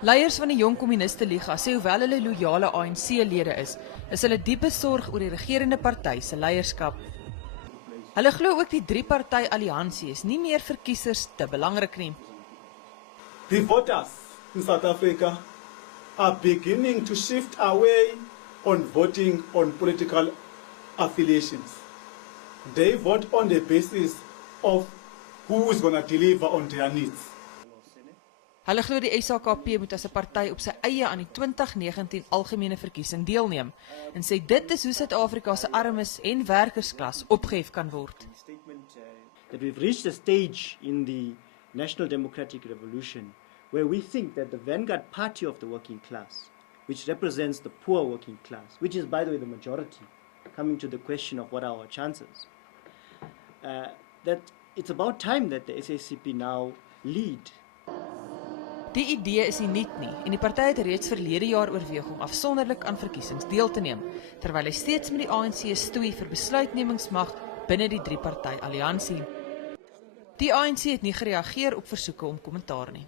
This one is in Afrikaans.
Leiers van die Jong Kommuniste Liga sê hoewel hulle loyale ANC-lede is hulle diep besorg oor die regerende party se leierskap. Hulle glo ook die drie-party alliansie is nie meer vir kiesers te belangrik nie. The voters in South Africa are beginning to shift away on voting on political affiliations. They vote on the basis of who is going to deliver on their needs. Hulle glo die SHKP moet as 'n party op sy eie aan die 2019 algemene verkiesing deelneem en sê dit is hoe Suid-Afrika se armes en werkersklas opgehef kan word. That we've reached a stage in the National Democratic Revolution where we think that the vanguard party of the working class, which represents the poor working class, which is by the way the majority, coming to the question of what are our chances, that it's about time that the SACP now lead. Die idee is nie nuut nie en die party het reeds verlede jaar oorweeg om afsonderlik aan verkiesings deel te neem, terwyl hy steeds met die ANC stoei vir besluitnemingsmag binne die drie-party alliansie. Die ANC het nie gereageer op versoeke om kommentaar nie.